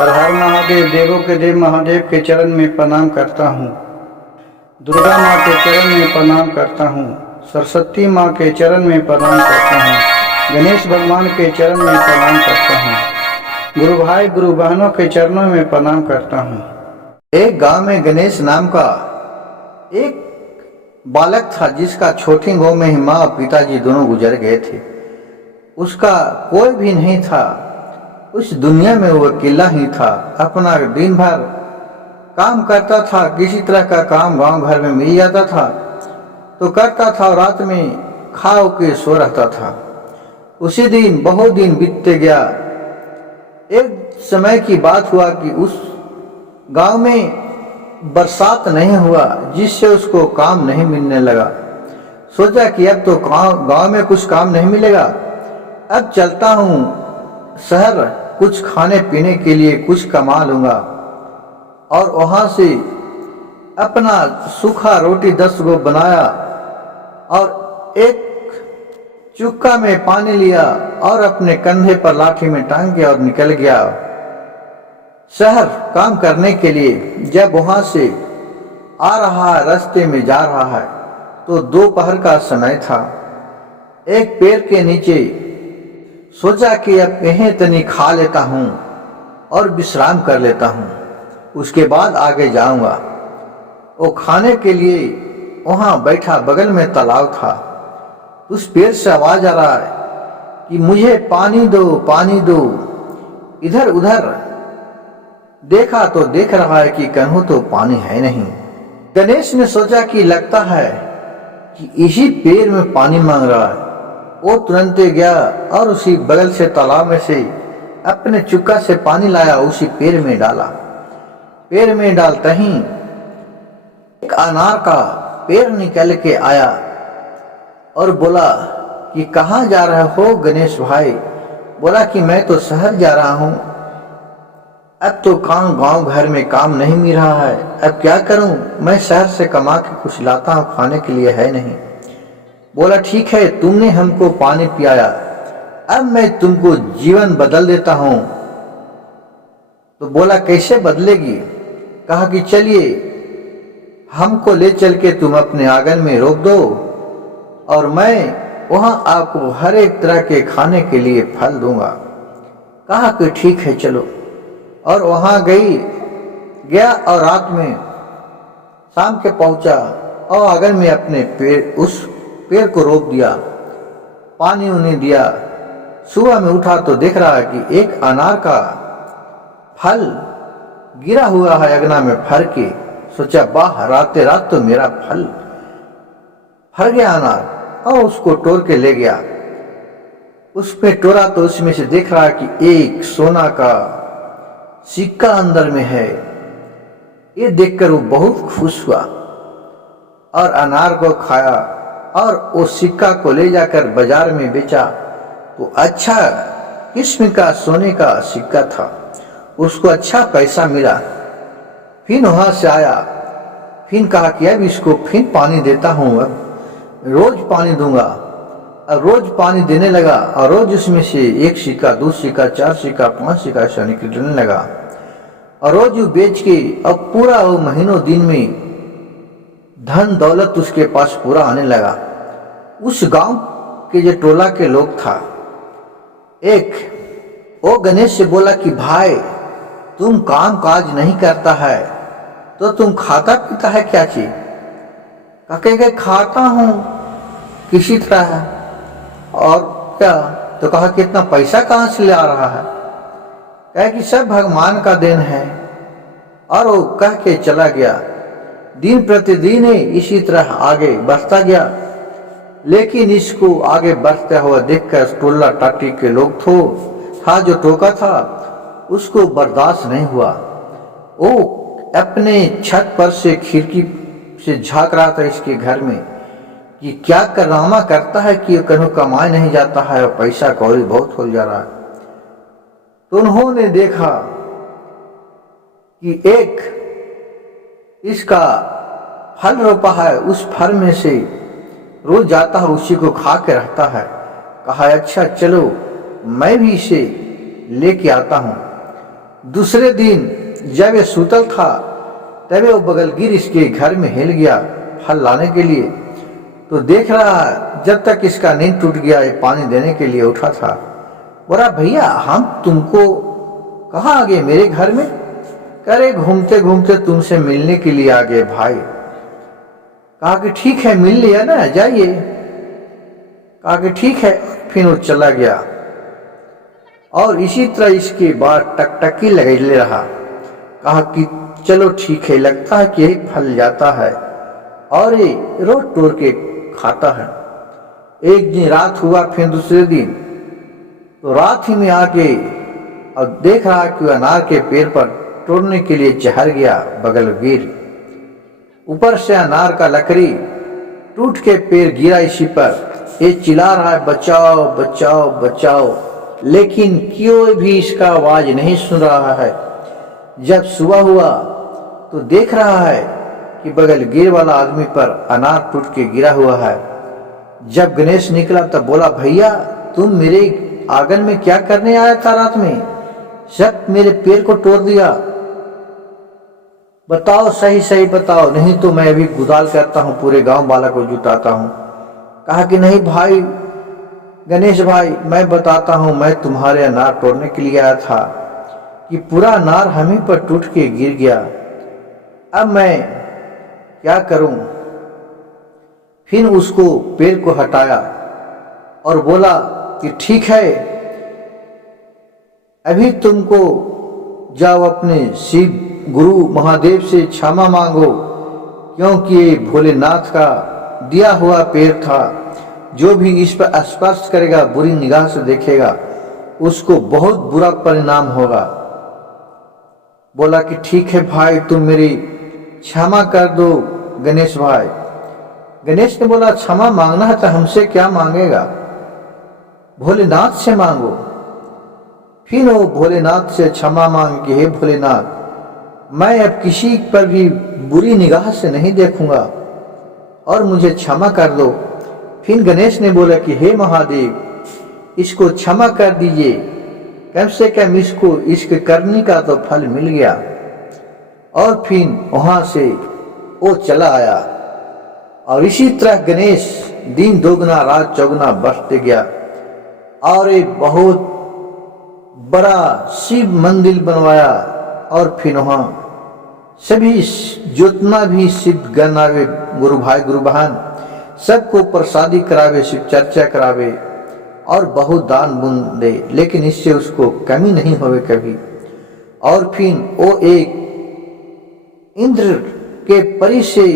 हर हर महादेव, देवों के देव महादेव के चरण में प्रणाम करता हूँ। दुर्गा माँ के चरण में प्रणाम करता हूँ। सरस्वती माँ के चरण में प्रणाम करता हूँ। गणेश भगवान के चरण में प्रणाम करता हूँ। गुरु भाई गुरु बहनों के चरणों में प्रणाम करता हूँ। एक गांव में गणेश नाम का एक बालक था, जिसका छोटी गांव में ही माँ और पिताजी दोनों गुजर गए थे। उसका कोई भी नहीं था, उस दुनिया में वो अकेला ही था। अपना दिन भर काम करता था, किसी तरह का काम गांव घर में मिल जाता था तो करता था और रात में खा के सो रहता था। उसी दिन बहुत दिन बीतते गया। एक समय की बात हुआ कि उस गांव में बरसात नहीं हुआ, जिससे उसको काम नहीं मिलने लगा। सोचा कि अब तो गांव में कुछ काम नहीं मिलेगा, अब चलता हूँ शहर, कुछ खाने पीने के लिए कुछ कमा लूंगा। और वहां से अपना सूखा रोटी 10 गो बनाया और एक चुक्का में पानी लिया और अपने कंधे पर लाठी में टांग के और निकल गया शहर काम करने के लिए। जब वहां से आ रहा है, रास्ते में जा रहा है, तो दोपहर का समय था। एक पेड़ के नीचे सोचा कि अब यहीं तनी खा लेता हूँ और विश्राम कर लेता हूँ, उसके बाद आगे जाऊंगा। वो खाने के लिए वहाँ बैठा, बगल में तालाब था। उस पेड़ से आवाज आ रहा है कि मुझे पानी दो, पानी दो। इधर उधर देखा तो देख रहा है कि कहीं तो पानी है नहीं। गणेश ने सोचा कि लगता है कि इसी पेड़ में पानी मांग रहा है। वो तुरंत गया और उसी बगल से तालाब में से अपने चुक्का से पानी लाया, उसी पेड़ में डाला। पेड़ में डालता ही एक अनार का पेड़ निकल के आया और बोला कि कहाँ जा रहे हो गणेश भाई? बोला कि मैं तो शहर जा रहा हूँ, अब तो गांव घर में काम नहीं मिल रहा है, अब क्या करूं? मैं शहर से कमा के कुछ लाता हूं, खाने के लिए है नहीं। बोला ठीक है, तुमने हमको पानी पिलाया, अब मैं तुमको जीवन बदल देता हूं। तो बोला कैसे बदलेगी? कहा कि चलिए हमको ले चल के तुम अपने आंगन में रोक दो और मैं वहां आपको हर एक तरह के खाने के लिए फल दूंगा। कहा कि ठीक है चलो। और वहां गया और रात में शाम के पहुंचा और आंगन में अपने उस पेड़ को रोक दिया, पानी उन्हें दिया। सुबह में उठा तो देख रहा है कि एक अनार का फल गिरा हुआ है अगना में फर के। सोचा वाह, राते रात तो मेरा फल फर गया अनार, और उसको तोड़ के ले गया। उसमें तोड़ा तो उसमें से देख रहा है कि एक सोना का सिक्का अंदर में है। ये देखकर वो बहुत खुश हुआ और अनार को खाया और वो सिक्का को ले जाकर बाजार में बेचा। तो अच्छा किस्म का सोने का सिक्का था, उसको अच्छा पैसा मिला। फिर वहां से आया, फिर कहा कि अब इसको फिर पानी देता हूँ, अब रोज पानी दूंगा। अब रोज पानी देने लगा और रोज उसमें से 1 सिक्का, 2 सिक्का, 4 सिक्का, 5 सिक्का ऐसा निकलने लगा। और रोज वो बेच के अब पूरा वो महीनों दिन में धन दौलत उसके पास पूरा आने लगा। उस गांव के जो टोला के लोग था, एक वो गणेश से बोला कि भाई तुम काम काज नहीं करता है तो तुम खाता पीता है क्या चीज? कहे खाता हूँ किसी तरह, और क्या? तो कहा कि इतना पैसा कहाँ से ले आ रहा है? कहे कि सब भगवान का देन है। और वो कह के चला गया। दिन प्रतिदिन इसी तरह आगे बढ़ता गया, लेकिन इसको आगे बढ़ता हुआ देखकर टोला टाटी के लोग था जो टोका था, उसको बर्दाश्त नहीं हुआ। वो अपने छत पर से खिड़की से झांक रहा था इसके घर में कि क्या करामा करता है कि कहीं कमाए नहीं जाता है और पैसा कौड़ी बहुत हो जा रहा है। तो उन्होंने देखा कि एक इसका फल रोपा है, उस फल में से रोज जाता है, उसी को खा के रहता है। कहा अच्छा चलो मैं भी इसे लेके आता हूँ। दूसरे दिन जब ये सूतल था तब वो बगलगिर इसके घर में हिल गया फल लाने के लिए। तो देख रहा है जब तक इसका नींद टूट गया ये पानी देने के लिए उठा था। बोला भैया हम तुमको कहाँ आ गए मेरे घर में? करे घूमते घूमते तुमसे मिलने के लिए आ गए भाई। कहा कि ठीक है मिल लिया ना जाइए। कहा कि ठीक है, फिर वो चला गया। और इसी तरह इसके बाद टकटकी लगे रहा। कहा कि चलो ठीक है, लगता है कि यही फल जाता है और ये रोज तोड़ के खाता है। एक दिन रात हुआ, फिर दूसरे दिन तो रात ही में आके और देख रहा कि अनार के पेड़ पर तोड़ने के लिए चढ़ गया बगलगिर। ऊपर से अनार का लकड़ी टूट के पेड़ गिरा इसी पर। ये चिल्ला रहा है बचाओ बचाओ बचाओ, लेकिन क्यों भी इसका आवाज नहीं सुन रहा है। जब सुबह हुआ तो देख रहा है कि बगलगिर वाला आदमी पर अनार टूट के गिरा हुआ है। जब गणेश निकला तब बोला भैया तुम मेरे आंगन में क्या करने आया था रात में? सब मेरे पेड़ को तोड़ दिया, बताओ सही सही बताओ, नहीं तो मैं अभी गुदाल करता हूँ, पूरे गांव वाला को जुटाता हूँ। कहा कि नहीं भाई गणेश भाई मैं बताता हूँ, मैं तुम्हारे अनार तोड़ने के लिए आया था कि पूरा अनार हम ही पर टूट के गिर गया। अब मैं क्या करूं? फिर उसको पेड़ को हटाया और बोला कि ठीक है अभी तुमको जाओ अपने शिव गुरु महादेव से क्षमा मांगो, क्योंकि ये भोलेनाथ का दिया हुआ पेड़ था। जो भी इस पर स्पर्श करेगा बुरी निगाह से देखेगा उसको बहुत बुरा परिणाम होगा। बोला कि ठीक है भाई तुम मेरी क्षमा कर दो गणेश भाई। गणेश ने बोला क्षमा मांगना है तो हमसे क्या मांगेगा, भोलेनाथ से मांगो। फिर वो भोलेनाथ से क्षमा मांग के हे भोलेनाथ मैं अब किसी पर भी बुरी निगाह से नहीं देखूंगा और मुझे क्षमा कर दो। फिर गणेश ने बोला कि हे महादेव इसको क्षमा कर दीजिए, कम से कम इसको इसके करने का तो फल मिल गया। और फिर वहां से वो चला आया। और इसी तरह गणेश दिन दोगुना रात चौगुना बढ़ते गया और एक बहुत बड़ा शिव मंदिर बनवाया। और फिर वहां सभी जितना भी शिव गण आवे, गुरु भाई गुरु बहन सबको प्रसादी करावे, शिव चर्चा करावे और बहुत दान पुण्य दे, लेकिन इससे उसको कमी नहीं होवे कभी। और फिर वो एक इंद्र के परी से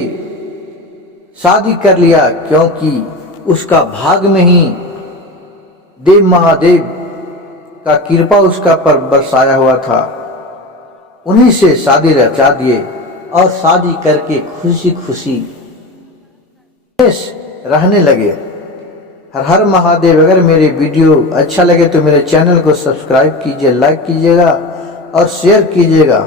शादी कर लिया, क्योंकि उसका भाग में ही देव महादेव का कृपा उसका पर बरसाया हुआ था। उन्हीं से शादी रचा दिए और शादी करके खुशी खुशी रहने लगे। हर हर महादेव। अगर मेरे वीडियो अच्छा लगे तो मेरे चैनल को सब्सक्राइब कीजिए, लाइक कीजिएगा और शेयर कीजिएगा।